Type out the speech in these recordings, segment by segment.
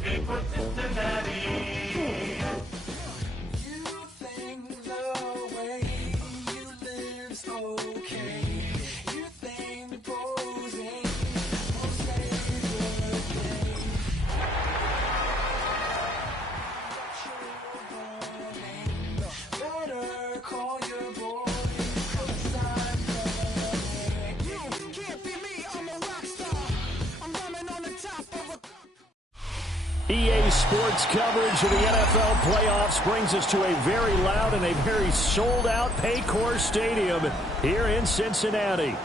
for Cincinnati. You think the way you live's okay. You think posing will save the day. Better call your boy, 'cause I'm coming. You can't be me, I'm a rock star. I'm running on the top of a... EA Sports coverage of the NFL playoffs brings us to a very loud and a very sold-out Paycor Stadium here in Cincinnati.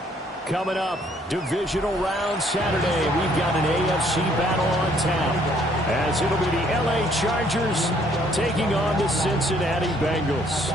Coming up, divisional round Saturday, we've got an AFC battle on tap, as it'll be the LA Chargers taking on the Cincinnati Bengals.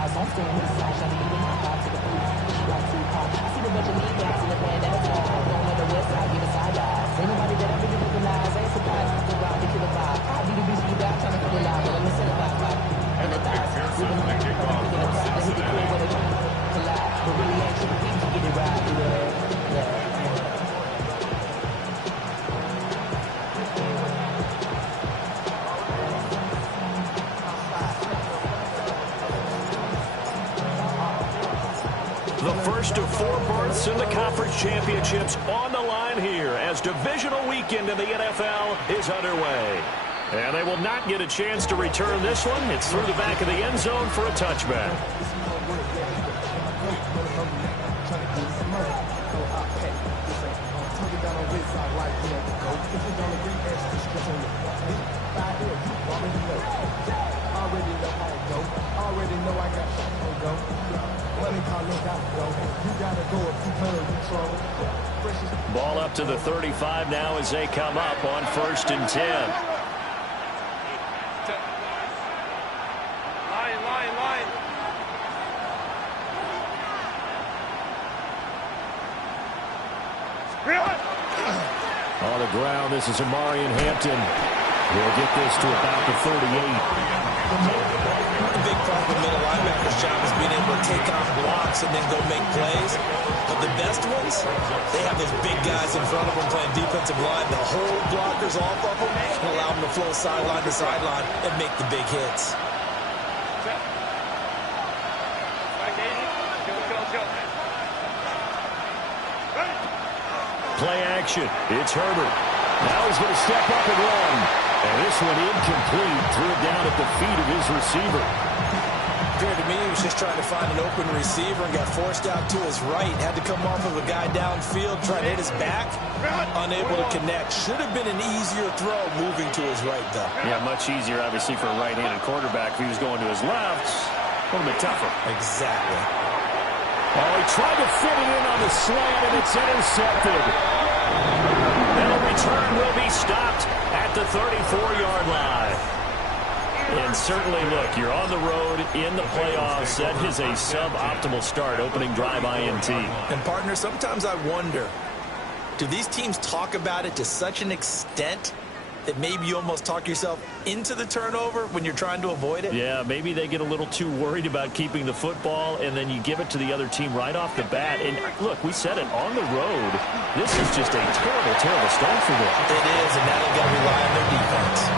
The first of 4 berths in the conference championships on the line here as divisional weekend in the NFL is underway. And they will not get a chance to return this one. It's through the back of the end zone for a touchback. Ball up to the 35 now as they come up on 1st and 10. On the ground, this is Amarian Hampton. He'll get this to about the 38. The big part of the middle linebacker's job is being able to take on blocks and then go make plays. But the best ones, they have those big guys in front of them playing defensive line. They'll hold blockers off of them and allow them to flow sideline to sideline and make the big hits. Play action. It's Herbert. Now he's going to step up and run. And this one incomplete. Threw it down at the feet of his receiver. Appeared to me he was just trying to find an open receiver and got forced out to his right. Had to come off of a guy downfield, trying to hit his back. Unable to connect. Should have been an easier throw moving to his right, though. Yeah, much easier, obviously, for a right-handed quarterback. If he was going to his left, a little bit tougher. Exactly. Oh, he tried to fit it in on the slant, and it's intercepted. And a return will be stopped at the 34-yard line. And certainly, look, you're on the road in the playoffs. That is a suboptimal start, opening drive INT. And, partner, sometimes I wonder, do these teams talk about it to such an extent that maybe you almost talk yourself into the turnover when you're trying to avoid it? Yeah, maybe they get a little too worried about keeping the football, and then you give it to the other team right off the bat. And, look, we said it, on the road, this is just a terrible, terrible start for them. It is, and now they've got to rely on their defense.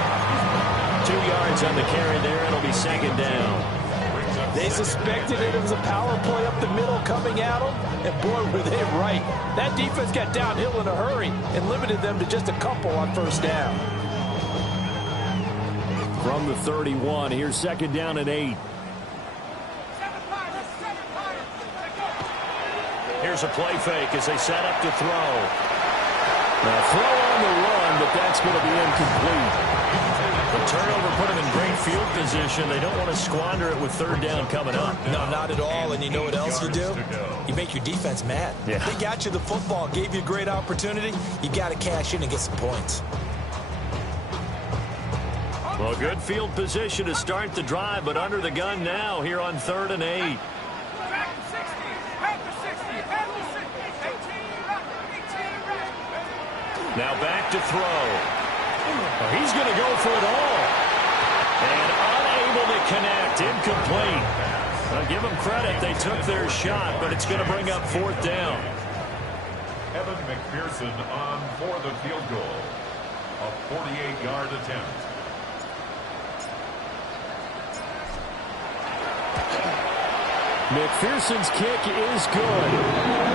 2 yards on the carry there. It'll be 2nd down. They suspected it was a power play up the middle coming at them, and boy, were they right. That defense got downhill in a hurry and limited them to just a couple on 1st down. From the 31, here's 2nd down and 8. Here's a play fake as they set up to throw. Now, throw on the run, but that's going to be incomplete. The turnover put them in great field position. They don't want to squander it with 3rd down coming up. No, not at all. And you know what else you do? You make your defense mad. Yeah. They got you the football, gave you a great opportunity. You got to cash in and get some points. Well, good field position to start the drive, but under the gun now here on 3rd and 8. Now back to throw. He's going to go for it all. And unable to connect. Incomplete. I'll give them credit. They took their shot, but it's going to bring up 4th down. Evan McPherson on for the field goal. A 48-yard attempt. McPherson's kick is good.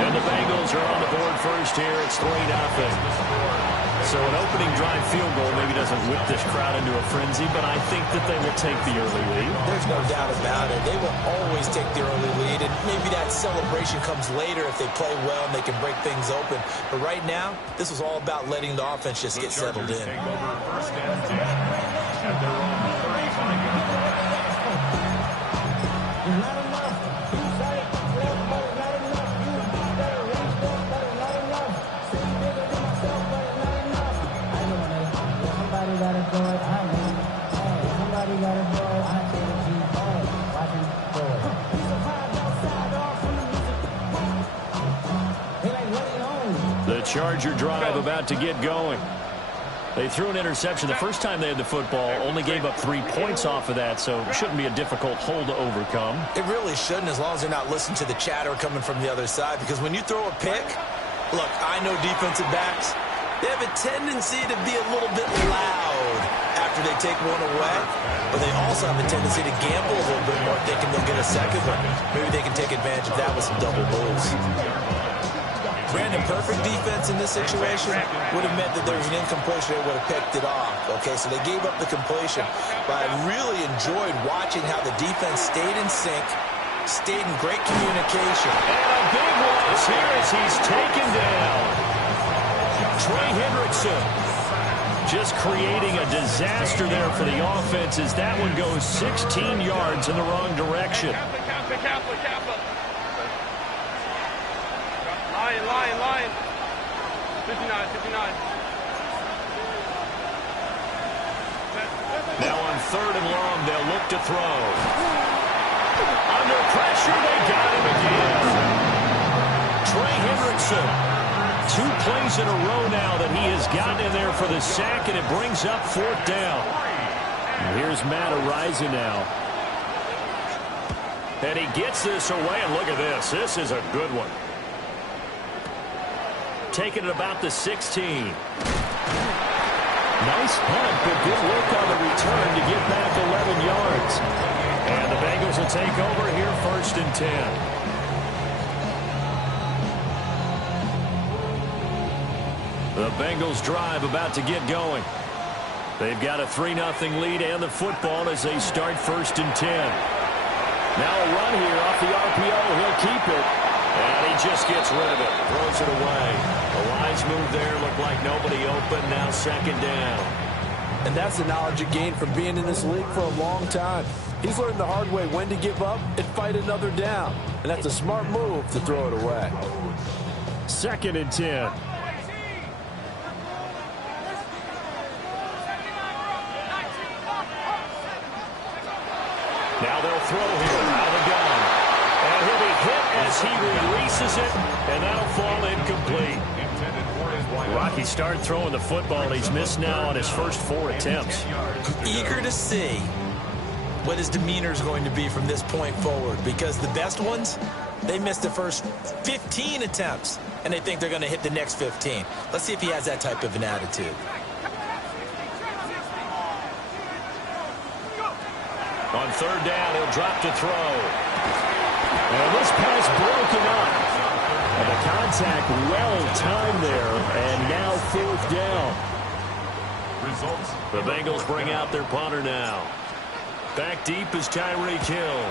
And the Bengals are on the board first here. It's 3-0. So an opening drive field goal maybe doesn't whip this crowd into a frenzy, but I think that they will take the early lead. There's no doubt about it. They will always take the early lead, and maybe that celebration comes later if they play well and they can break things open. But right now, this was all about letting the offense just get settled in. Take over first and 10 at their own 35-yard line. The Charger drive about to get going. They threw an interception the first time they had the football, only gave up 3 points off of that, so it shouldn't be a difficult hole to overcome. It really shouldn't, as long as they're not listening to the chatter coming from the other side, because when you throw a pick, look, I know defensive backs, they have a tendency to be a little bit loud after they take one away, but they also have a tendency to gamble a little bit more, thinking they'll get a second one. Maybe they can take advantage of that with some double moves. Brandon, perfect defense in this situation would have meant that there was an incompletion. They would have picked it off. Okay, so they gave up the completion. But I really enjoyed watching how the defense stayed in sync, stayed in great communication. And a big loss here as he's taken down. Trey Hendrickson just creating a disaster there for the offense as that one goes 16 yards in the wrong direction. Line. 59. Now on 3rd and long, they'll look to throw. Under pressure, they got him again. Trey Hendrickson. 2 plays in a row now that he has gotten in there for the sack, and it brings up 4th down. And here's Matt Araiza now. And he gets this away, and look at this. This is a good one. Taking it about the 16. Nice punt, but good work on the return to get back 11 yards. And the Bengals will take over here 1st and 10. The Bengals drive about to get going. They've got a 3-0 lead and the football as they start 1st and 10. Now a run here off the RPO. He'll keep it. And he just gets rid of it. Throws it away. A wise move there. Looked like nobody open. Now 2nd down. And that's the knowledge he gained from being in this league for a long time. He's learned the hard way when to give up and fight another down. And that's a smart move to throw it away. 2nd and 10. Now they'll throw here out of the gun. And he'll be hit as he releases it, and that'll fall incomplete. Rocky started throwing the football, and he's missed now on his first 4 attempts. Eager to see what his demeanor is going to be from this point forward, because the best ones, they missed the first 15 attempts, and they think they're going to hit the next 15. Let's see if he has that type of an attitude. On 3rd down, he'll drop to throw. And this pass broken up. And the contact well-timed there. And now 4th down. Results. The Bengals bring out their punter now. Back deep is Tyreek Hill.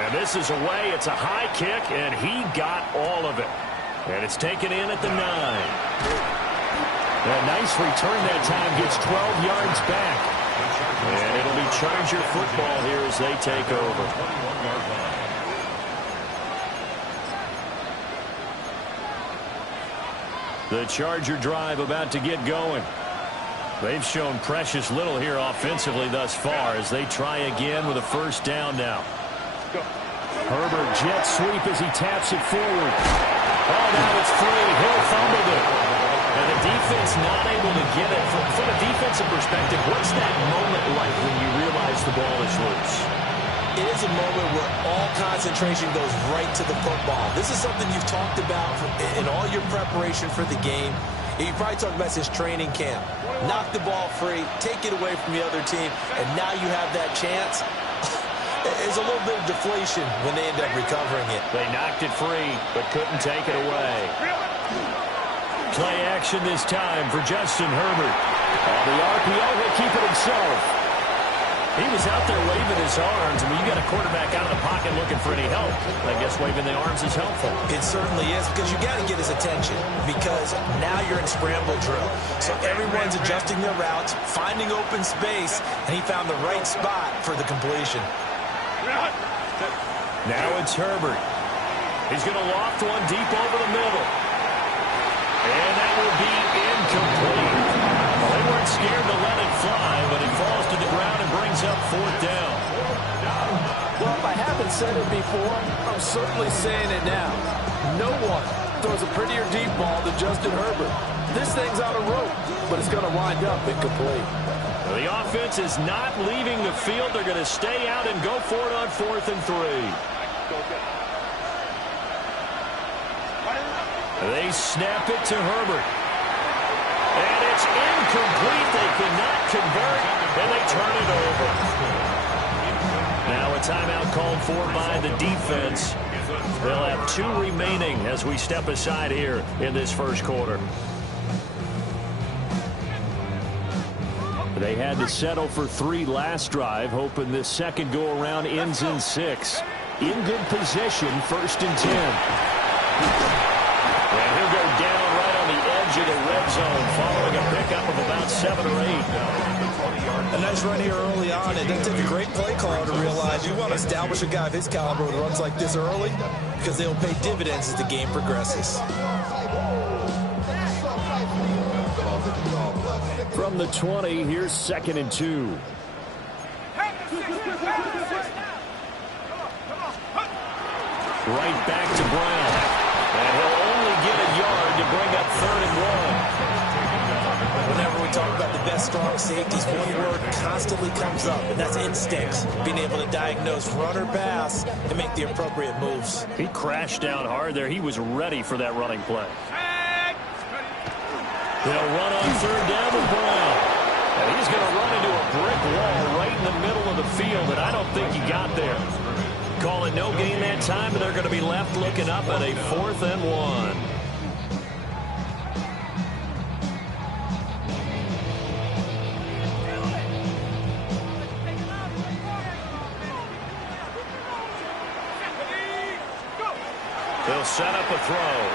And this is away. It's a high kick, and he got all of it. And it's taken in at the 9. A nice return that time. Gets 12 yards back. And it'll be Charger football here as they take over. The Charger drive about to get going. They've shown precious little here offensively thus far as they try again with a 1st down now. Herbert jet sweep as he taps it forward. Oh, now it's free. Hill fumbled it. And the defense not able to get it. From a defensive perspective, what's that moment like when you realize the ball is loose? It is a moment where all concentration goes right to the football. This is something you've talked about in all your preparation for the game. You probably talked about since training camp. Knock the ball free, take it away from the other team, and now you have that chance. There's a little bit of deflation when they end up recovering it. They knocked it free, but couldn't take it away. Play action this time for Justin Herbert. On the RPO, he'll keep it himself. He was out there waving his arms, and when you got a quarterback out of the pocket looking for any help, I guess waving the arms is helpful. It certainly is, because you got to get his attention, because now you're in scramble drill. So everyone's adjusting their routes, finding open space, and he found the right spot for the completion. Now it's Herbert. He's going to loft one deep over the middle. And that will be incomplete. Well, they weren't scared to let it fly, but it falls to the ground and brings up 4th down. Well, if I haven't said it before, I'm certainly saying it now. No one throws a prettier deep ball than Justin Herbert. This thing's on a rope, but it's going to wind up incomplete. The offense is not leaving the field. They're going to stay out and go for it on 4th and 3. They snap it to Herbert. And it's incomplete. They cannot convert, and they turn it over. Now a timeout called for by the defense. They'll have 2 remaining as we step aside here in this first quarter. They had to settle for 3 last drive, hoping this second go-around ends in 6. In good position, 1st and 10. And he'll go down right on the edge of the red zone following a pickup of about 7 or 8. A nice run here early on. It doesn't take a great play caller to realize you want to establish a guy of his caliber with runs like this early, because they'll pay dividends as the game progresses. From the 20, here's 2nd and 2. Right back to Brown. And he'll only get a yard to bring up 3rd and 1. Whenever we talk about the best strong safeties, one word constantly comes up, and that's instinct. Being able to diagnose run or pass and make the appropriate moves. He crashed down hard there. He was ready for that running play. They'll run on 3rd down with Brown. And he's going to run into a brick wall right in the middle of the field, and I don't think he got there. Call it no gain that time, and they're going to be left looking up at a 4th and 1. They'll set up a throw.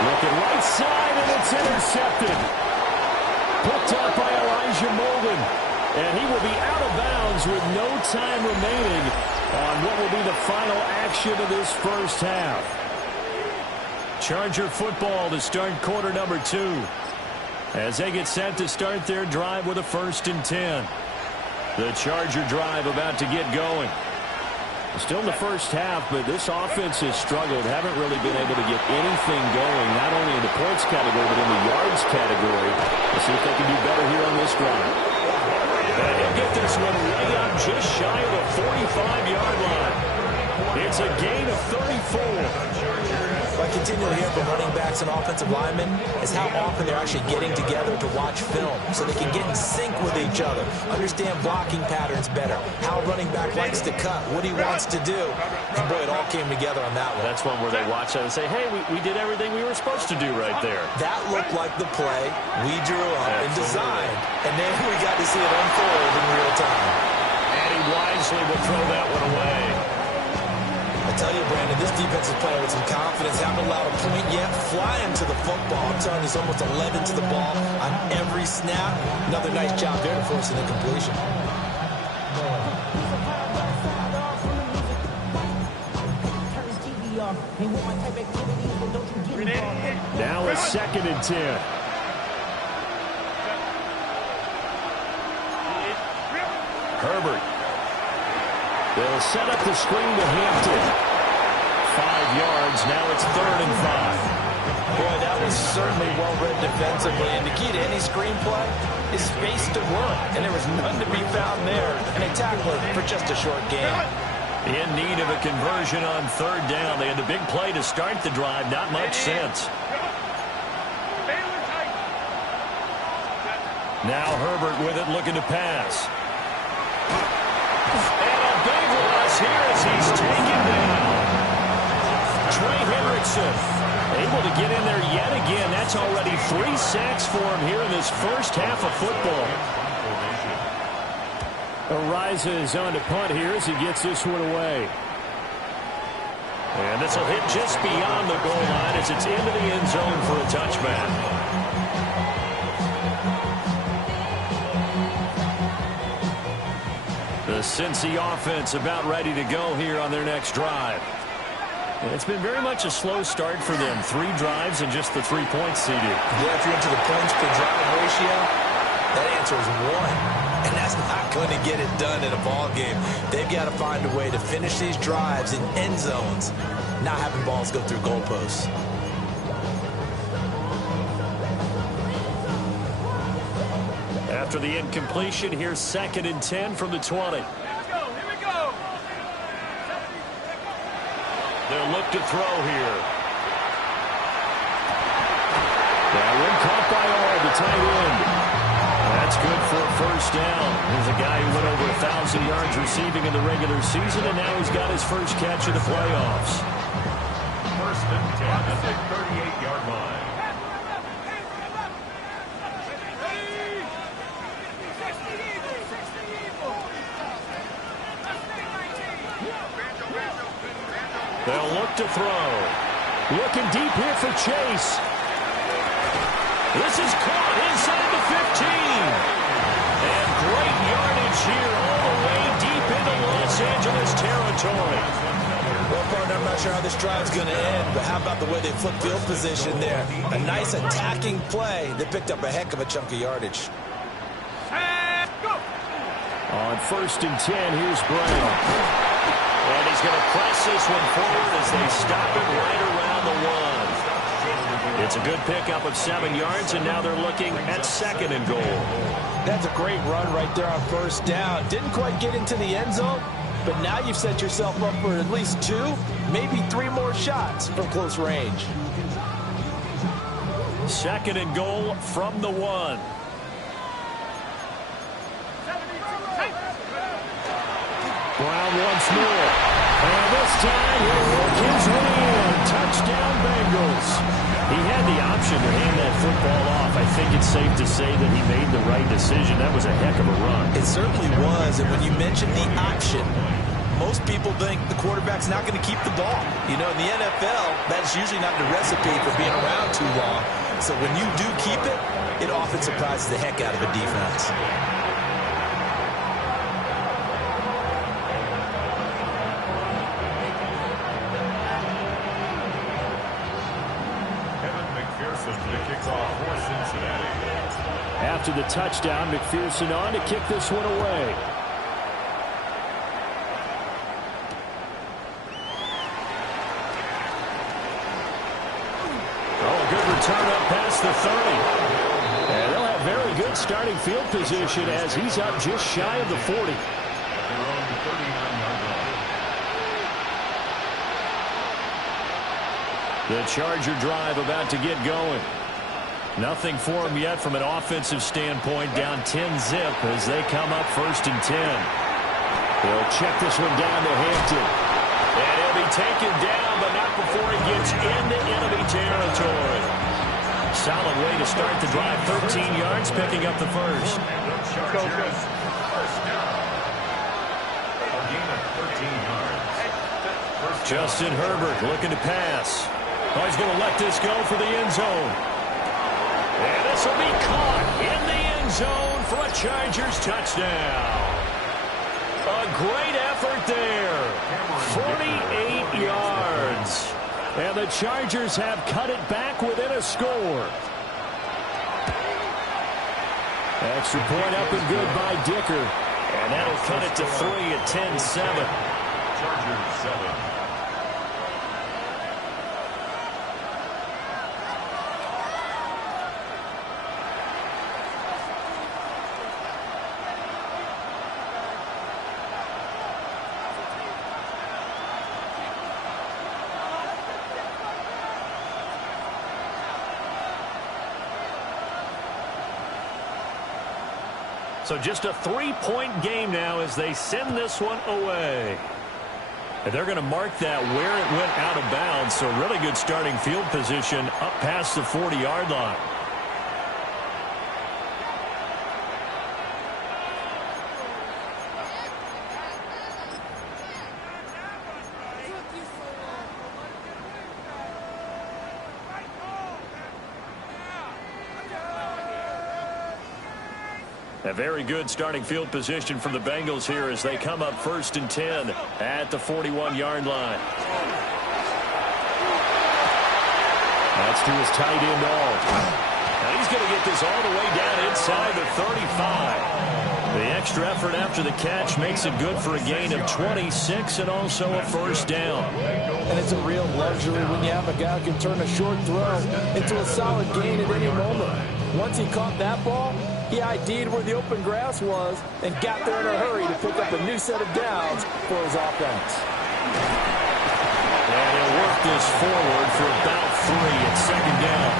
Looking right side, and it's intercepted. Picked up by Elijah Molden. And he will be out of bounds with no time remaining on what will be the final action of this first half. Charger football to start quarter number 2. As they get set to start their drive with a 1st and 10. The Charger drive about to get going. Still in the first half, but this offense has struggled. Haven't really been able to get anything going, not only in the points category, but in the yards category. Let's see if they can do better here on this drive. And he'll get this one way up just shy of the 45-yard line. It's a gain of 34. What I continue to hear from running backs and offensive linemen is how often they're actually getting together to watch film so they can get in sync with each other, understand blocking patterns better, how a running back likes to cut, what he wants to do. And boy, it all came together on that one. That's one where they watch that and say, hey, we did everything we were supposed to do right there. That looked like the play we drew up and designed. And then we got to see it unfold in real time. And he wisely will throw that one away. I tell you, Brandon, this defense is playing with some confidence. Haven't allowed a point yet. Flying to the football. I'm telling you, it's almost 11 to the ball on every snap. Another nice job there forcing the completion. Now a 2nd and 10. Herbert. They'll set up the screen to Hampton. 5 yards. Now it's 3rd and 5. Boy, that was certainly well-read defensively. And the key to any screenplay is space to work. And there was none to be found there. And they tackled it for just a short gain. In need of a conversion on 3rd down. They had the big play to start the drive. Not much sense. Now Herbert with it, looking to pass. And a big loss here as he's taken down. Trey Hendrickson able to get in there yet again. That's already 3 sacks for him here in this first half of football. Arises on to punt here as he gets this one away. And this will hit just beyond the goal line as it's into the end zone for a touchback. The Cincy offense about ready to go here on their next drive. And it's been very much a slow start for them. 3 drives and just the 3 points seeded. Yeah, if you're into the points per drive ratio, that answer is 1. And that's not going to get it done in a ball game. They've got to find a way to finish these drives in end zones, not having balls go through goalposts. After the incompletion, here's 2nd and 10 from the 20. Here we go. They'll look to throw here. That one caught by all, the tight end. That's good for a first down. Here's a guy who went over 1,000 yards receiving in the regular season, and now he's got his first catch in the playoffs. 1st and 10 at the 38-yard line. They'll look to throw. Looking deep here for Chase. This is caught inside the 15. And great yardage here all the way deep into Los Angeles territory. Well, partner, I'm not sure how this drive's going to end, but how about the way they flip field position there? A nice attacking play. They picked up a heck of a chunk of yardage. On 1st and 10, here's Brown. And he's going to press this one forward as they stop it right around the 1. It's a good pickup of 7 yards, and now they're looking at 2nd and goal. That's a great run right there on 1st down. Didn't quite get into the end zone, but now you've set yourself up for at least 2, maybe 3 more shots from close range. 2nd and goal from the 1. Brown once more. And this time he'll work his way in. Touchdown Bengals. He had the option to hand that football off. I think it's safe to say that he made the right decision. That was a heck of a run. It certainly was. And when you mention the option, most people think the quarterback's not going to keep the ball. You know, in the NFL, that's usually not the recipe for being around too long. So when you do keep it, it often surprises the heck out of a defense. After the touchdown, McPherson on to kick this one away. Oh, good return up past the 30. And they'll have very good starting field position as he's up just shy of the 40. The Charger drive about to get going. Nothing for him yet from an offensive standpoint. Down 10-zip as they come up 1st and 10. They'll check this one down to Hampton. And he'll be taken down, but not before he gets into enemy territory. Solid way to start the drive. 13 yards, picking up the first. Justin Herbert looking to pass. Oh, he's going to let this go for the end zone. And this will be caught in the end zone for a Chargers touchdown. A great effort there. 48 yards. And the Chargers have cut it back within a score. Extra point up and good by Dicker. And that'll cut it to 3 at 10-7. Chargers 7. So just a 3-point game now as they send this one away. And they're going to mark that where it went out of bounds. So really good starting field position up past the 40-yard line. A very good starting field position for the Bengals here as they come up 1st and 10 at the 41-yard line. That's to his tight end, Alt. Now he's going to get this all the way down inside the 35. The extra effort after the catch makes it good for a gain of 26 and also a 1st down. And it's a real luxury when you have a guy who can turn a short throw into a solid gain at any moment. Once he caught that ball, he ID'd where the open grass was and got there in a hurry to pick up a new set of downs for his offense. And he'll work this forward for about 3 at 2nd down.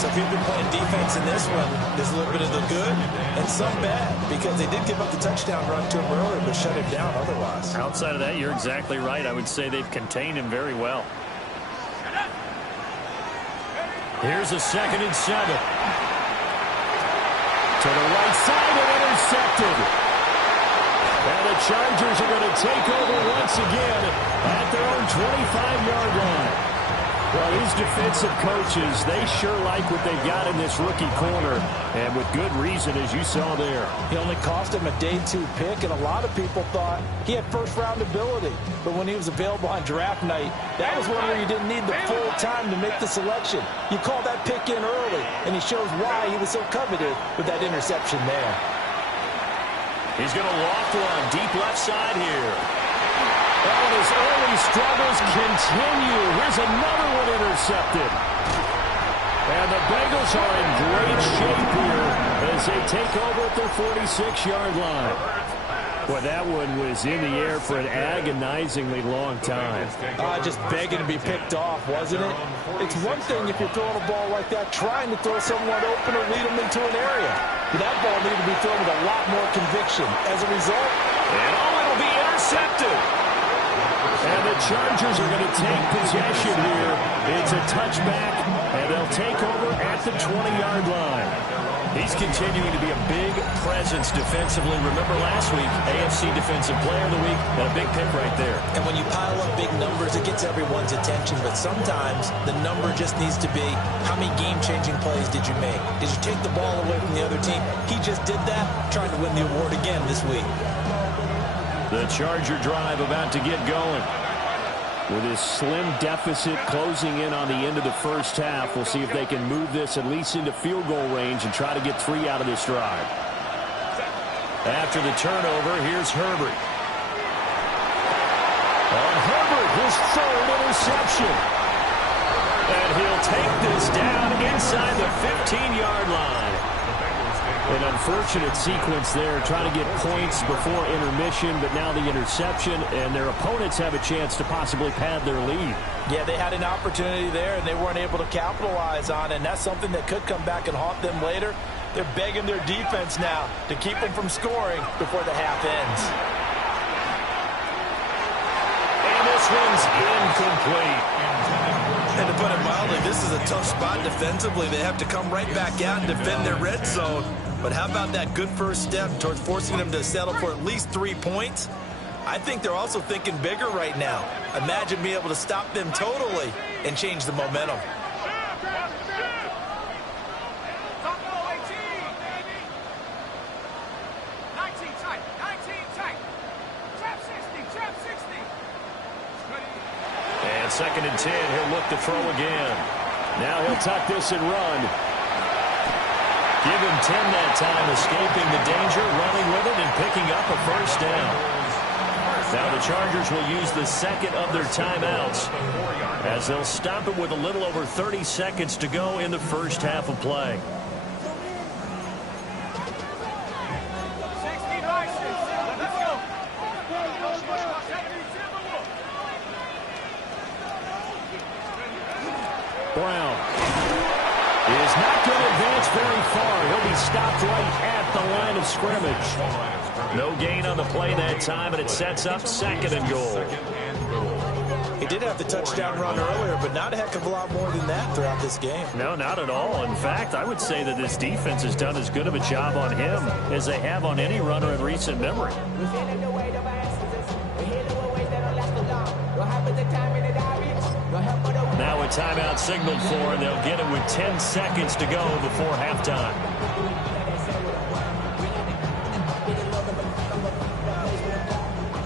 So if you've been playing defense in this one, there's a little bit of the good and some bad because they did give up the touchdown run to him earlier but shut him down otherwise. Outside of that, you're exactly right. I would say they've contained him very well. Here's a 2nd and 7. To the right side and intercepted. And the Chargers are going to take over once again at their own 25-yard line. Well, these defensive coaches, they sure like what they've got in this rookie corner, and with good reason, as you saw there. He only cost him a day 2 pick, and a lot of people thought he had first-round ability. But when he was available on draft night, that was one where you didn't need the full time to make the selection. You call that pick in early, and he shows why he was so coveted with that interception there. He's going to loft one deep left side here. And his early struggles continue. Here's another one intercepted. And the Bengals are in great shape here as they take over at their 46-yard line. Boy, that one was in the air for an agonizingly long time. Just begging to be picked off, wasn't it? It's one thing if you're throwing a ball like that, trying to throw someone open or lead them into an area. But that ball needed to be thrown with a lot more conviction. As a result, it'll be intercepted. And the Chargers are going to take possession here. It's a touchback, and they'll take over at the 20-yard line. He's continuing to be a big presence defensively. Remember last week, AFC Defensive Player of the Week, and a big pick right there. And when you pile up big numbers, it gets everyone's attention. But sometimes the number just needs to be, how many game-changing plays did you make? Did you take the ball away from the other team? He just did that, trying to win the award again this week. The Charger drive about to get going. With this slim deficit closing in on the end of the first half, we'll see if they can move this at least into field goal range and try to get 3 out of this drive. After the turnover, here's Herbert. On Herbert, his 3rd interception. And he'll take this down inside the 15-yard line. An unfortunate sequence there, trying to get points before intermission, but now the interception, and their opponents have a chance to possibly pad their lead. yeah, they had an opportunity there, and they weren't able to capitalize on it, and that's something that could come back and haunt them later. They're begging their defense now to keep them from scoring before the half ends. And this one's incomplete. And to put it mildly, this is a tough spot defensively. They have to come right back out and defend their red zone. But how about that good first step towards forcing them to settle for at least 3 points? I think they're also thinking bigger right now. Imagine being able to stop them totally and change the momentum. And 2nd and 10, he'll look to throw again. Now he'll tuck this and run. Give him 10 that time, escaping the danger, running with it, and picking up a first down. Now the Chargers will use the 2nd of their timeouts as they'll stop it with a little over 30 seconds to go in the first half of play. Brown is not going to advance very far. He'll be stopped right at the line of scrimmage. No gain on the play that time, and it sets up 2nd and goal. He did have the touchdown run earlier, but not a heck of a lot more than that throughout this game. No, not at all. In fact, I would say that this defense has done as good of a job on him as they have on any runner in recent memory. Now a timeout signaled for, and they'll get it with 10 seconds to go before halftime.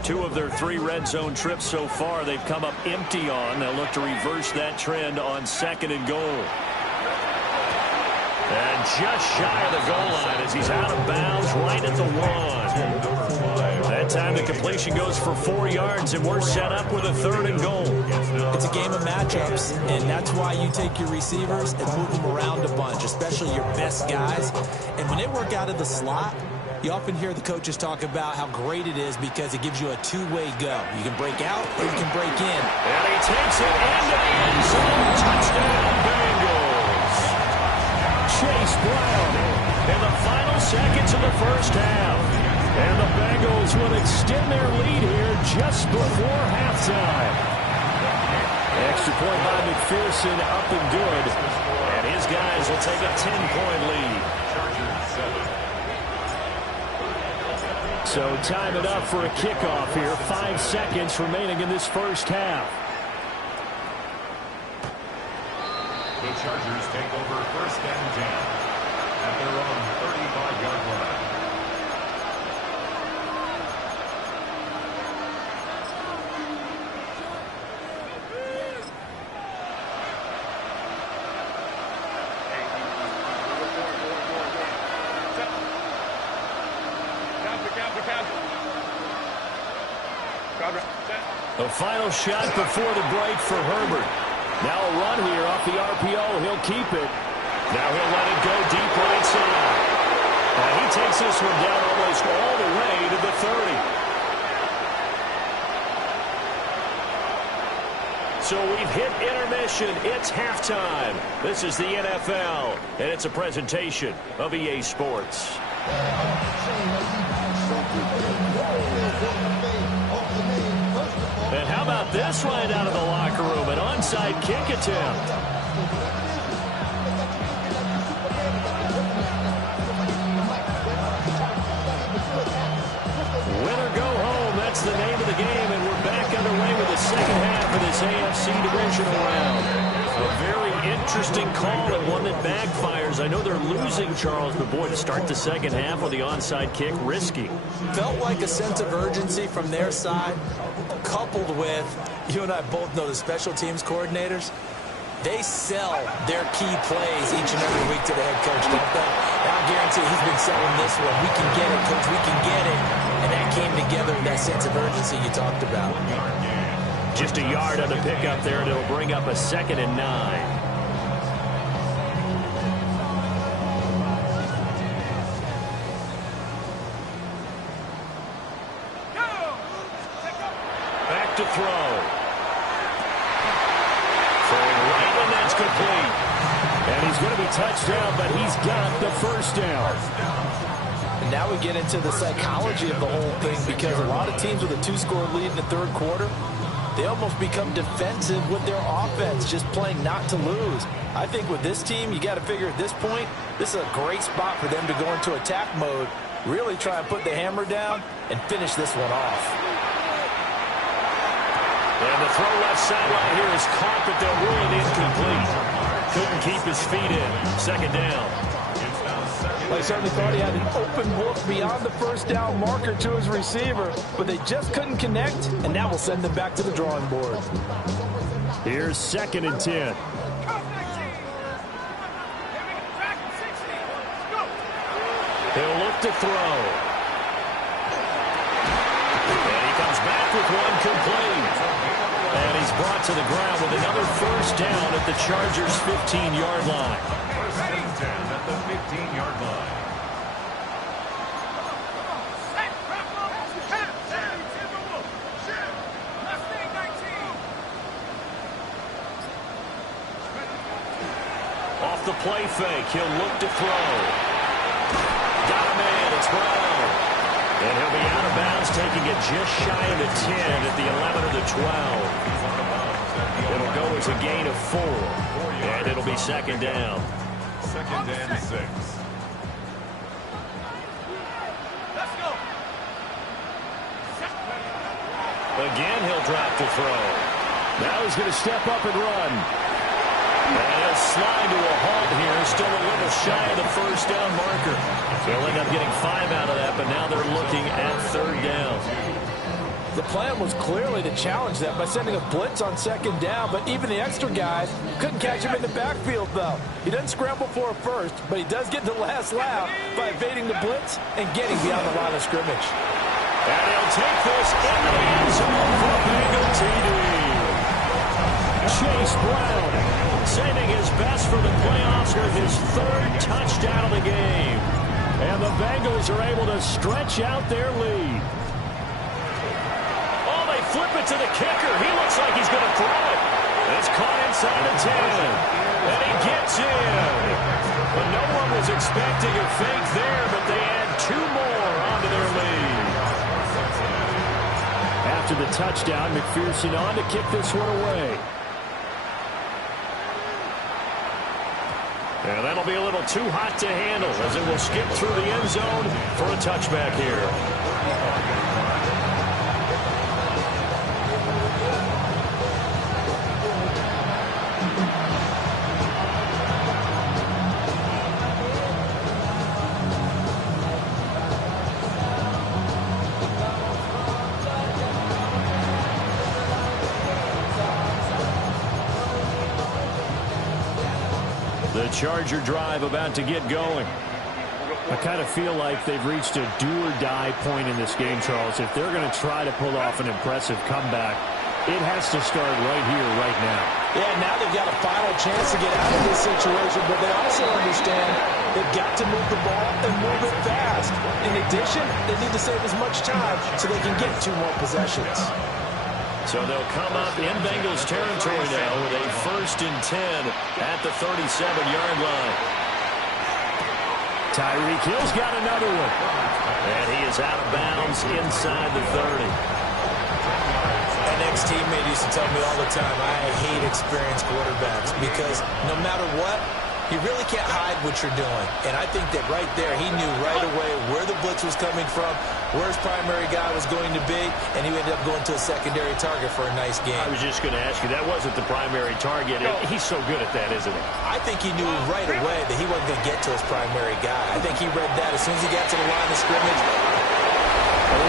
Two of their 3 red zone trips so far they've come up empty on. They'll look to reverse that trend on 2nd and goal. And just shy of the goal line as he's out of bounds right at the 1. That time the completion goes for 4 yards, and we're set up with a 3rd and goal. It's a game of matchups, and that's why you take your receivers and move them around a bunch, especially your best guys. And when they work out of the slot, you often hear the coaches talk about how great it is because it gives you a two-way go. You can break out or you can break in. And he takes it into the end zone. Touchdown, Bengals. Chase Brown in the final seconds of the first half. And the Bengals will extend their lead here just before halftime. Extra point by McPherson, up and good. And his guys will take a 10-point lead. So time it up for a kickoff here. 5 seconds remaining in this first half. The Chargers take over 1st and 10 at their own 35-yard line. The final shot before the break for Herbert. Now a run here off the RPO. He'll keep it. Now he'll let it go deep right side. Now he takes this one down almost all the way to the 30. So we've hit intermission. It's halftime. This is the NFL, and it's a presentation of EA Sports. And how about this right out of the locker room? An onside kick attempt. Win or go home, that's the name of the game, and we're back underway with the second half of this AFC divisional round. A very interesting call and one that backfires. I know they're losing, Charles, but boy, to start the second half with the onside kick, risky. Felt like a sense of urgency from their side, coupled with, you and I both know the special teams coordinators, they sell their key plays each and every week to the head coach, don't they? I'll guarantee he's been selling this one. We can get it, coach, we can get it. And that came together with that sense of urgency you talked about. Just a yard on the pickup there, and it'll bring up a 2nd and 9. Back to throw. Throwing right, and that's complete. And he's going to be touched down, but he's got the first down. And now we get into the psychology of the whole thing, because a lot of teams with a 2-score lead in the third quarter, they almost become defensive with their offense, just playing not to lose. I think with this team, you got to figure at this point, this is a great spot for them to go into attack mode, really try and put the hammer down and finish this one off. And the throw left sideline here is caught, but they'll rule it incomplete. Couldn't keep his feet in. 2nd down. They certainly thought he had an open look beyond the first down marker to his receiver, but they just couldn't connect, and that will send them back to the drawing board. Here's 2nd and 10. He'll look to throw. And he comes back with one complete. And he's brought to the ground with another first down at the Chargers' 15-yard line. First and 10 at the 15-yard line. Off the play fake, he'll look to throw. get just shy of the 10 at the 11 or the 12. It'll go as a gain of 4, and it'll be second down. Second and 6. Again, he'll drop the throw. Now he's going to step up and run. And he'll slide to a halt here. Still a little shy of the first down marker. They'll end up getting 5 out of that, but now they're looking at third down. The plan was clearly to challenge that by sending a blitz on second down, but even the extra guys couldn't catch him in the backfield, though. He doesn't scramble for a first, but he does get the last laugh by evading the blitz and getting beyond the line of scrimmage. And he'll take this into the end zone for a Bengal TD. Chase Brown saving his best for the playoffs with his 3rd touchdown of the game. And the Bengals are able to stretch out their lead. Oh, they flip it to the kicker. He looks like he's going to throw it. It's caught inside the 10. And he gets in. But no one was expecting a fake there, but they add 2 more onto their lead. After the touchdown, McPherson on to kick this one away. And that'll be a little too hot to handle as it will skip through the end zone for a touchback here. The Charger drive about to get going. I kind of feel like they've reached a do-or-die point in this game, Charles. If they're going to try to pull off an impressive comeback, it has to start right here, right now. Yeah, now they've got a final chance to get out of this situation, but they also understand they've got to move the ball and move it fast. In addition, they need to save as much time so they can get 2 more possessions. So they'll come up in Bengals territory now with a 1st and 10 at the 37-yard line. Tyreek Hill's got another one. And he is out of bounds inside the 30. My ex-teammate used to tell me all the time, I hate experienced quarterbacks because no matter what, you really can't hide what you're doing. And I think that right there, he knew right away where the blitz was coming from, where his primary guy was going to be, and he ended up going to a secondary target for a nice game. I was just going to ask you, that wasn't the primary target. He's so good at that, isn't he? I think he knew right away that he wasn't going to get to his primary guy. I think he read that as soon as he got to the line of scrimmage.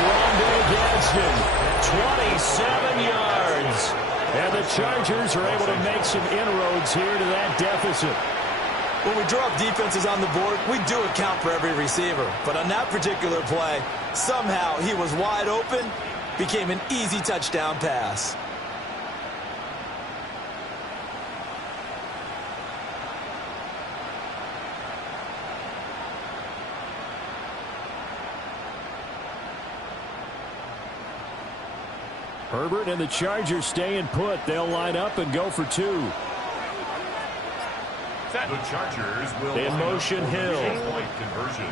Rondé Gadsden, 27 yards. And the Chargers are able to make some inroads here to that deficit. When we draw up defenses on the board, we do account for every receiver. But on that particular play, somehow he was wide open, became an easy touchdown pass. Herbert and the Chargers staying put. They'll line up and go for 2. The Chargers will in motion, Hill. Point conversion.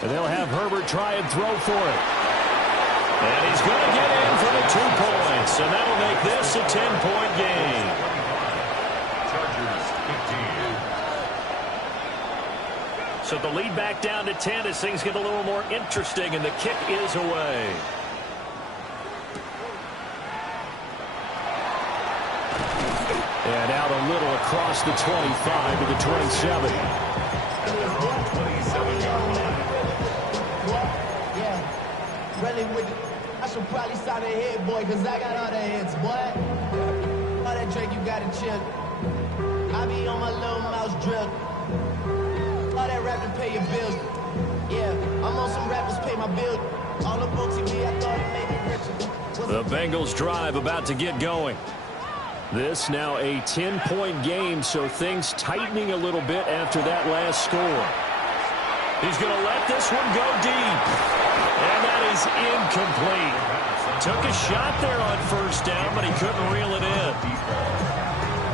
And they'll have Herbert try and throw for it. And he's going to get in for the 2 points. And that'll make this a 10-point game. Chargers 15. So the lead back down to 10 as things get a little more interesting, and the kick is away. And out a little across the 25 to the 27. Yeah, really with it. I should probably sign a hit, boy, because I got all the hits, boy. All that Drake, you got to chill. I be on my little mouse drill. All that rapping, pay your bills. Yeah, I'm on some rappers, pay my bill. All up on TV, I thought it made me richer. The Bengals drive about to get going. This now a 10-point game, so things tightening a little bit after that last score. He's going to let this one go deep. And that is incomplete. Took a shot there on first down, but he couldn't reel it in.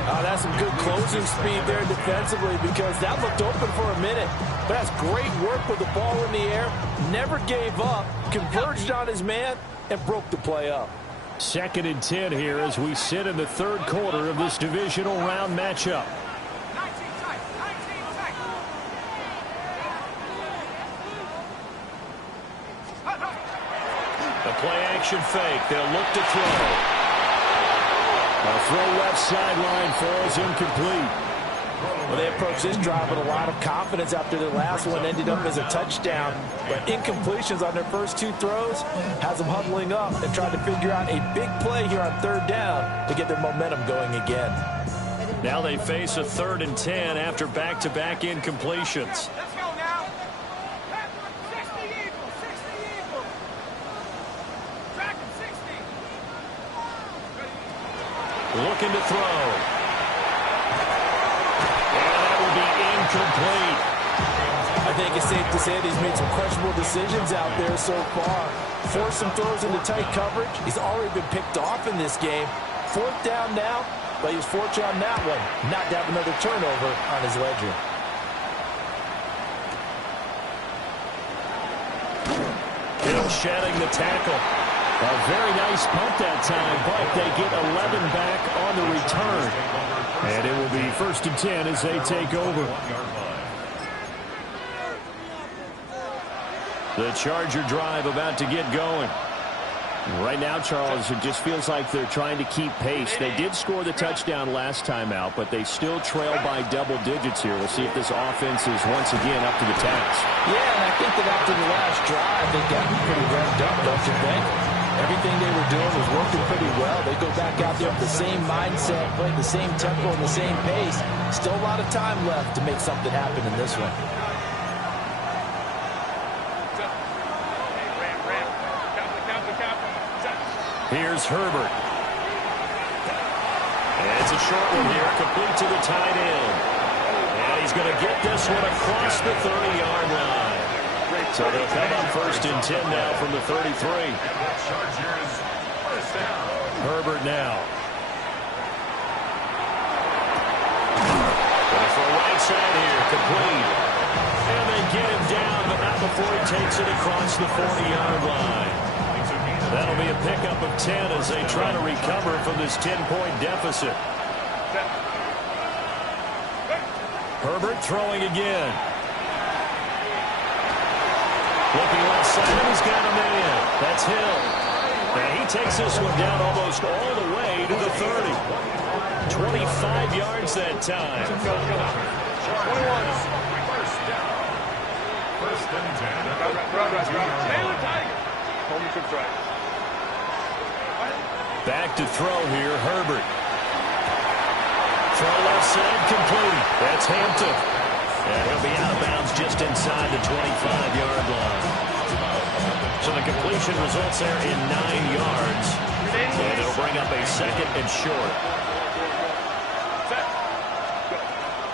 Oh, that's some good closing speed there defensively because that looked open for a minute. But that's great work with the ball in the air. Never gave up, converged on his man, and broke the play up. 2nd and 10 here as we sit in the 3rd quarter of this divisional round matchup. The play-action fake. They'll look to throw. A throw left sideline falls incomplete. Well, they approached this drive with a lot of confidence after their last one ended up as a touchdown. But incompletions on their first 2 throws has them huddling up and trying to figure out a big play here on 3rd down to get their momentum going again. Now they face a 3rd and 10 after back-to-back incompletions. Let's go now. 60 Eagles, 60 Eagles. Track 60. Looking to throw. And that will be incomplete. I think it's safe to say that he's made some questionable decisions out there so far. Forced some throws into tight coverage. He's already been picked off in this game. 4th down now, but he was fortunate on that one not to have another turnover on his ledger. Hill shedding the tackle. A very nice punt that time, but they get 11 back on the return. And it will be 1st and 10 as they take over. The Charger drive about to get going. Right now, Charles, it just feels like they're trying to keep pace. They did score the touchdown last time out, but they still trail by double digits here. We'll see if this offense is once again up to the task. Yeah, and I think that after the last drive, they got pretty ramped up, don't you think? Everything they were doing was working pretty well. They go back out there with the same mindset, playing the same tempo and the same pace. Still a lot of time left to make something happen in this one. Here's Herbert. And it's a short one here, complete to the tight end. And he's going to get this one across the 30-yard line. So they'll come up 1st and 10 now from the 33. Herbert now. Going for a right side here, complete. And they get him down, but not before he takes it across the 40-yard line. That'll be a pickup of 10 as they try to recover from this 10-point deficit. Herbert throwing again. Looking left side, he's got a man. That's Hill. And he takes this one down almost all the way to the 30. 25 yards that time. 21. 1st and 10. Taylor Tiger. Home trip drive. Back to throw here, Herbert. Throw left side, complete. That's Hampton. And he'll be out of bounds just inside the 25-yard line. So the completion results there in 9 yards. And it'll bring up a 2nd and short.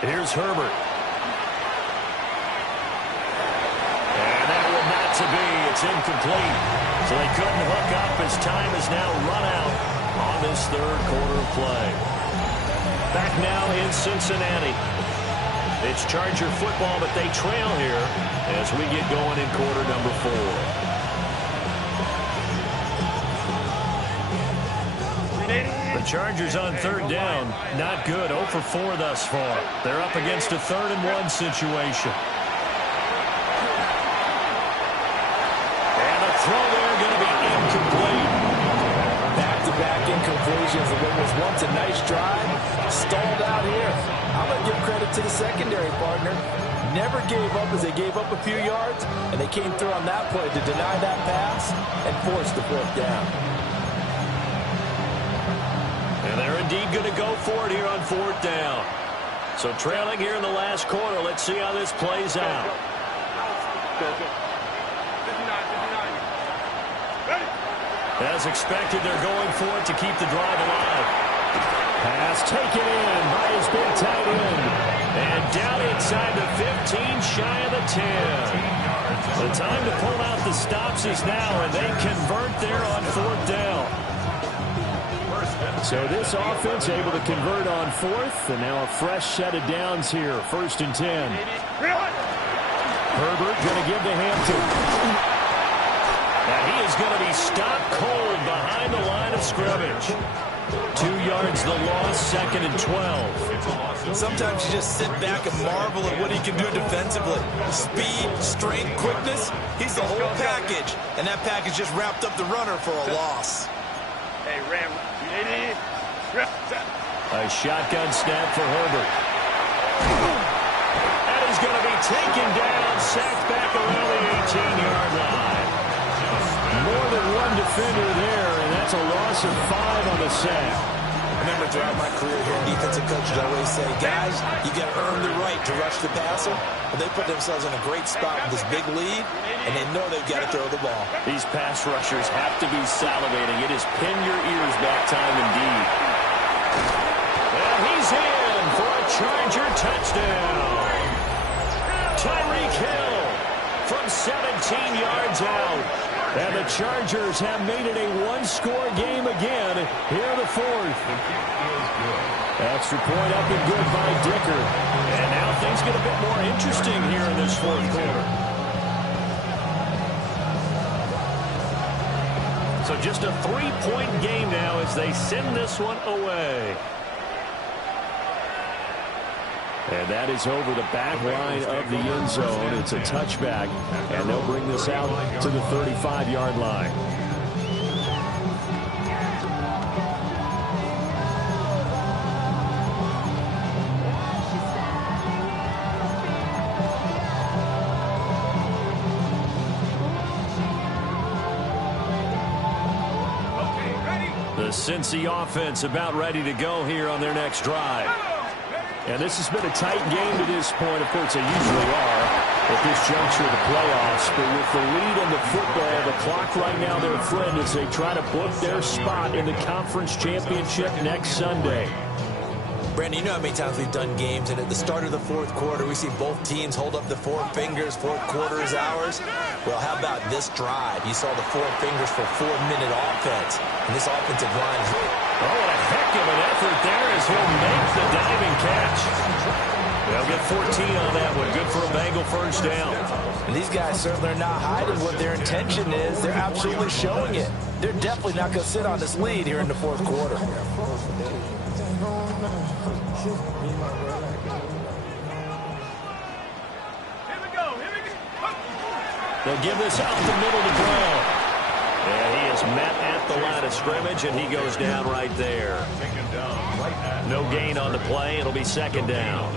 Here's Herbert. And that will not to be. It's incomplete. So they couldn't hook up as time is now run out on this 3rd quarter of play. Back now in Cincinnati. It's Charger football, but they trail here as we get going in quarter number 4. The Chargers on 3rd down. Not good. 0 for 4 thus far. They're up against a 3rd and 1 situation. And a throw there going to be incomplete. Back-to-back incompletions of what was once a nice drive. Stalled out here. I'm going to give credit to the secondary partner. Never gave up as they gave up a few yards, and they came through on that play to deny that pass and force the 4th down. And they're indeed going to go for it here on 4th down. So trailing here in the last quarter. Let's see how this plays out. 59. As expected, they're going for it to keep the drive alive. Pass taken in by his big tight end. And down inside the 15, shy of the 10. The time to pull out the stops is now, and they convert there on 4th down. 1st So this offense able to convert on fourth, and now a fresh set of downs here. 1st and 10. Herbert going to give to Hampton. And he is going to be stopped cold behind the line of scrimmage. 2 yards the loss, 2nd and 12. Sometimes you just sit back and marvel at what he can do defensively. Speed, strength, quickness, he's the whole package. And that package just wrapped up the runner for a loss. Hey, Ram. A shotgun snap for Herbert. And he's going to be taken down, sacked back around the 18-yard line. More than one defender there, and that's a loss of 5 on the sack. I remember throughout my career here, defensive coaches always say, guys, you got to earn the right to rush the passer. But they put themselves in a great spot with this big lead, and they know they've got to throw the ball. These pass rushers have to be salivating. It is pin your ears back time indeed. And he's in for a Charger touchdown. Tyreek Hill from 17 yards out. And the Chargers have made it a one-score game again here in the 4th. Extra point up and good by Dicker. And now things get a bit more interesting here in this 4th quarter. So just a 3-point game now as they send this one away. And that is over the back line of the end zone. It's a touchback, and they'll bring this out to the 35-yard line. The Cincy offense about ready to go here on their next drive. And this has been a tight game to this point. Of course, they usually are at this juncture of the playoffs. But with the lead in the football, the clock right now their friend as they try to book their spot in the conference championship next Sunday. Brandon, you know how many times we've done games, and at the start of the 4th quarter, we see both teams hold up the 4 fingers, 4th quarter is ours. Well, how about this drive? You saw the 4 fingers for 4-minute offense, and this offensive line is... Oh, what a heck of an effort there as he'll make the diving catch. They'll get 14 on that one. Good for a Bengal first down. And these guys certainly are not hiding what their intention is. They're absolutely showing it. They're definitely not going to sit on this lead here in the 4th quarter. They'll give this out the middle to Brown. And he is met at the line of scrimmage, and he goes down right there. No gain on the play. It'll be 2nd down.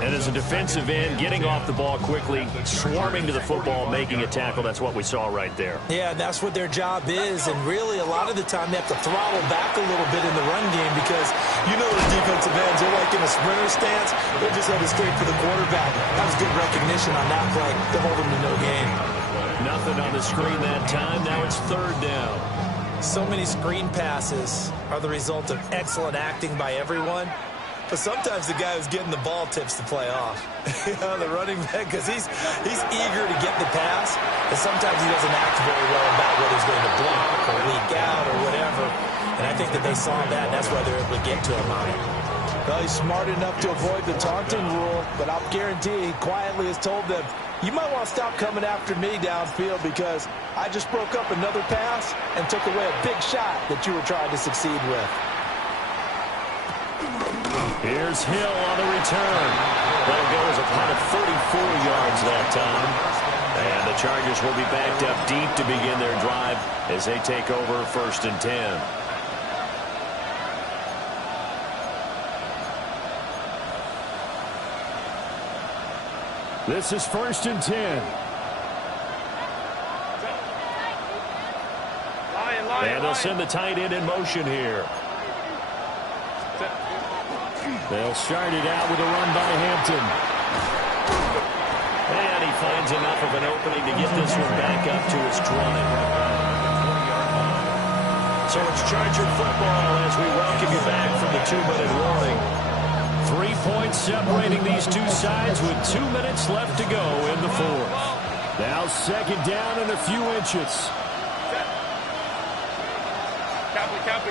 And as a defensive end, getting off the ball quickly, swarming to the football, making a tackle, that's what we saw right there. Yeah, that's what their job is, and really a lot of the time they have to throttle back a little bit in the run game because you know the defensive ends, they're like in a sprinter stance. They're just headed straight for the quarterback. That was good recognition on that play to hold them to no gain. Nothing on the screen that time. Now it's 3rd down. So many screen passes are the result of excellent acting by everyone. But sometimes the guy who's getting the ball tips the play off. You know, the running back, because he's eager to get the pass, and sometimes he doesn't act very well about what he's going to block or leak out or whatever. And I think that they saw that, and that's why they're able to get to him on it. Well, he's smart enough to avoid the taunting rule, but I'll guarantee he quietly has told them, you might want to stop coming after me downfield because I just broke up another pass and took away a big shot that you were trying to succeed with. Here's Hill on the return. That'll go as a punt of 34 yards that time. And the Chargers will be backed up deep to begin their drive as they take over 1st and 10. This is 1st and 10. And they'll send the tight end in motion here. They'll start it out with a run by Hampton. And he finds enough of an opening to get this one back up to his 20. So it's Charger football as we welcome you back from the 2-minute warning. 3 points separating these two sides with 2 minutes left to go in the 4th. Now 2nd down and a few inches.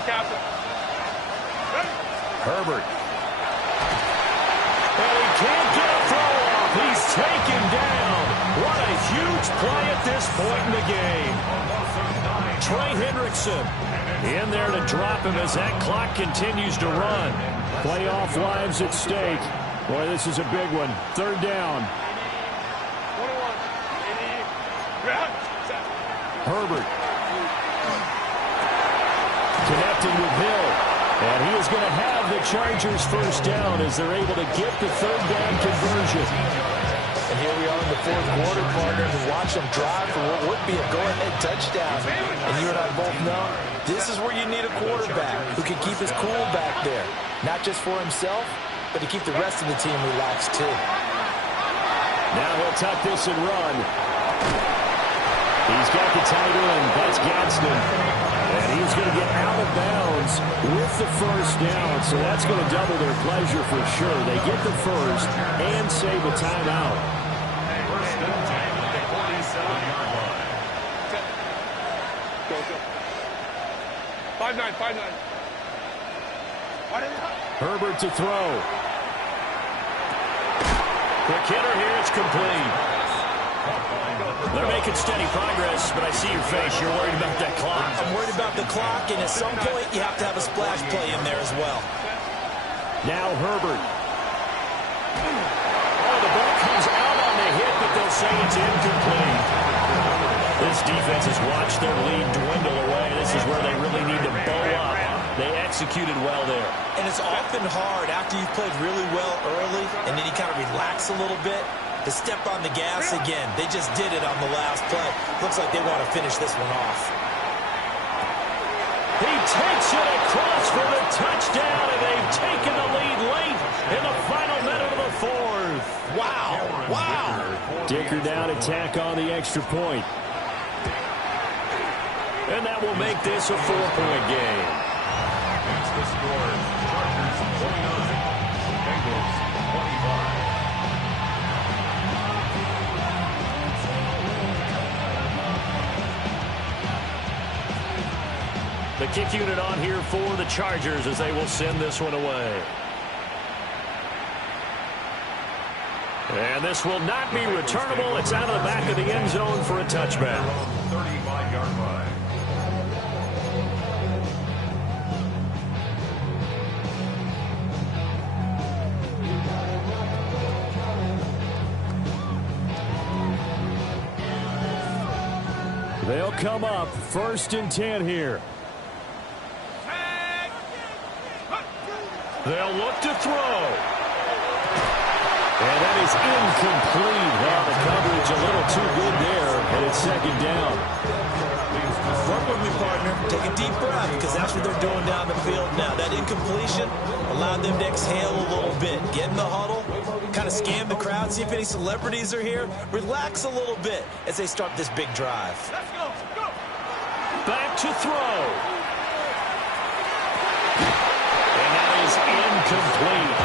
Captain. Herbert. And he can't get a throw off. He's taken down. What a huge play at this point in the game. Trey Hendrickson in there to drop him as that clock continues to run. Playoff lives at stake. Boy, this is a big one. Third down. Herbert. Connected with Hill. And he is going to have the Chargers first down as they're able to get the third down conversion. And here we are in the fourth quarter, partner, and watch them drive for what would be a go-ahead touchdown. And you and I both know this is where you need a quarterback who can keep his cool back there. Not just for himself, but to keep the rest of the team relaxed too. Now he'll tuck this and run. He's got the tight end. That's Gadsden. And he's going to get out of bounds with the first down. So that's going to double their pleasure for sure. They get the first and save a timeout. First and 10 at the 47-yard line. 5-9. Herbert to throw. Quick hitter here. It's complete. They're making steady progress, but I see your face. You're worried about that clock. I'm worried about the clock, and at some point, you have to have a splash play in there as well. Now Herbert. Oh, the ball comes out on the hit, but they'll say it's incomplete. This defense has watched their lead dwindle away. This is where they really need to bow up. They executed well there. And it's often hard after you've played really well early, and then you kind of relax a little bit, to step on the gas again. They just did it on the last play. Looks like they want to finish this one off. He takes it across for the touchdown, and they've taken the lead late in the final minute of the fourth. Wow. Dicker down, attack on the extra point. And that will make this a 4-point game. That's the score. Chargers 29. Bengals 25. The kick unit on here for the Chargers as they will send this one away. And this will not be returnable. It's out of the back of the end zone for a touchback. 35-yard line. They'll come up 1st and 10 here. They'll look to throw. And that is incomplete. Well, the coverage a little too good there, and it's 2nd down. Work with me, partner. Take a deep breath, because that's what they're doing down the field now. That incompletion allowed them to exhale a little bit. Get in the huddle, kind of scan the crowd, see if any celebrities are here. Relax a little bit as they start this big drive. Let's go. Back to throw. And that is incomplete.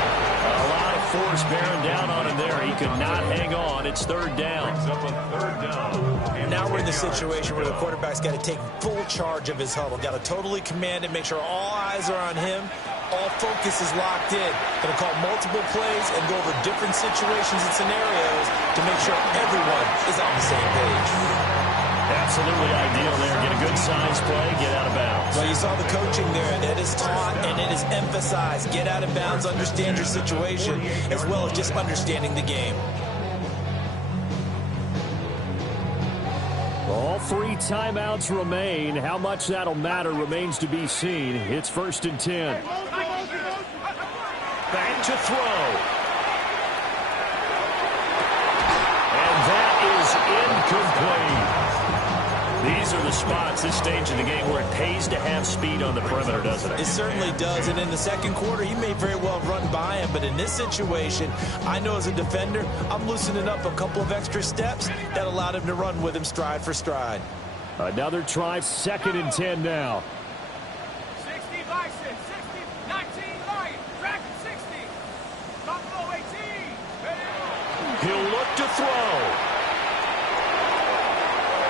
A lot of force bearing down on him there. He could not hang on. It's 3rd down. Brings up a 3rd down. Now we're in the situation where the quarterback's got to take full charge of his huddle. Got to totally command it, make sure all eyes are on him. All focus is locked in. Going to call multiple plays and go over different situations and scenarios to make sure everyone is on the same page. Absolutely ideal there. Get a good size play, get out of bounds. Well, you saw the coaching there. That is taught and it is emphasized. Get out of bounds, understand your situation, as well as just understanding the game. All 3 timeouts remain. How much that'll matter remains to be seen. It's 1st and 10. Back to throw. And that is incomplete. These are the spots, this stage of the game, where it pays to have speed on the perimeter, doesn't it? It certainly does, and in the second quarter, he may very well run by him, but in this situation, I know as a defender, I'm loosening up a couple of extra steps that allowed him to run with him stride for stride. Another try, 2nd and 10 now. 60 Bison, 60, 19 Lion, Dragon 60, Buffalo 18. He'll look to throw.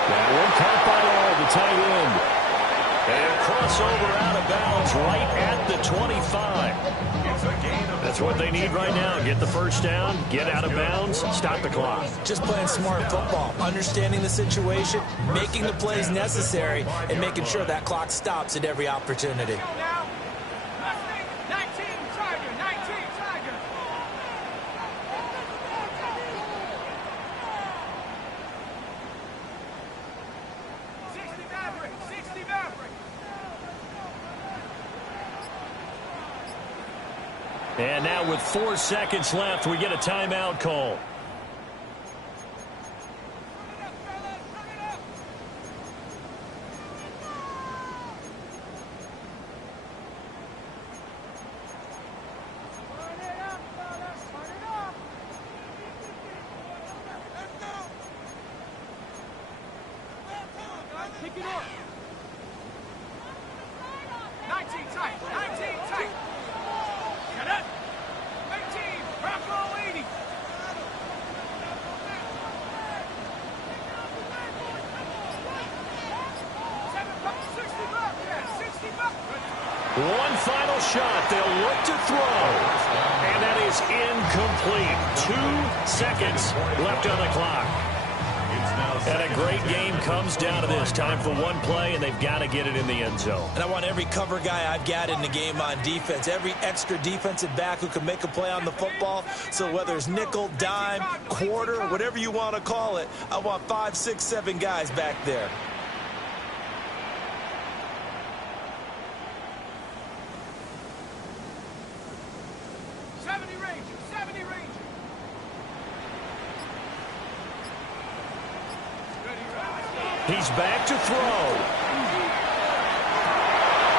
That one caught by all, the tight end. And crossover out of bounds right at the 25. It's a gain of That's what they need right now. Get the first down, get out of bounds, stop the clock. Just playing smart football, understanding the situation, making the plays necessary, and making sure that clock stops at every opportunity. Now, 19, Tiger, 19, Tiger. 60 Maverick, 60 Maverick. And now with 4 seconds left, we get a timeout call. Pick it up. 19 tight, 19 tight. Get it. 18, Bronco 80. 60 bucks, yeah, 60 bucks. One final shot. They'll look to throw. And that is incomplete. 2 seconds left on the clock. And a great game comes down to this. Time for one play, and they've got to get it in the end zone. And I want every cover guy I've got in the game on defense, every extra defensive back who can make a play on the football. So whether it's nickel, dime, quarter, whatever you want to call it, I want 5, 6, 7 guys back there. He's back to throw.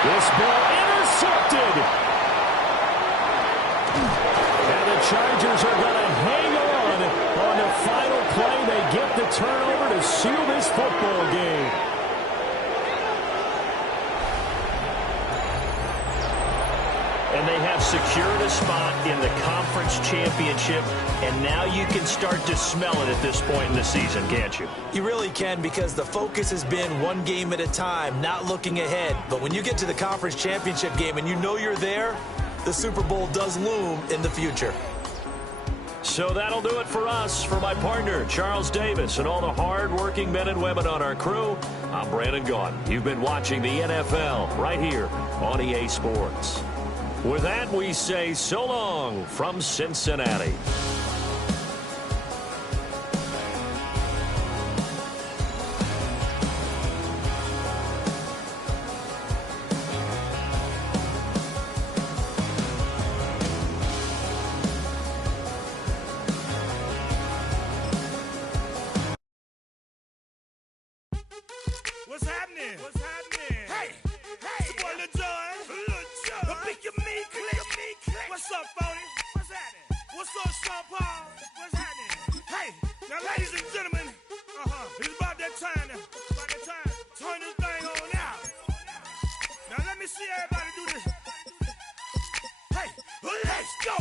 This ball intercepted. And the Chargers are going to hang on the final play. They get the turnover to seal this football game. And they have secured a spot in the conference championship, and now you can start to smell it at this point in the season, can't you? You really can, because the focus has been one game at a time, not looking ahead. But when you get to the conference championship game and you know you're there, the Super Bowl does loom in the future. So that'll do it for us. For my partner, Charles Davis, and all the hard-working men and women on our crew, I'm Brandon Gaudin. You've been watching the NFL right here on EA Sports. With that, we say so long from Cincinnati. What's happening? What's happening? Hey, it's your boy Lil Jon. Pick your meat click. What's up, Phony? What's happening? What's up, Sean Paul? What's happening? Hey, now, ladies and gentlemen, it's about that time now. About that time. Turn this thing on out. Now, let me see everybody do this. Hey, let's go.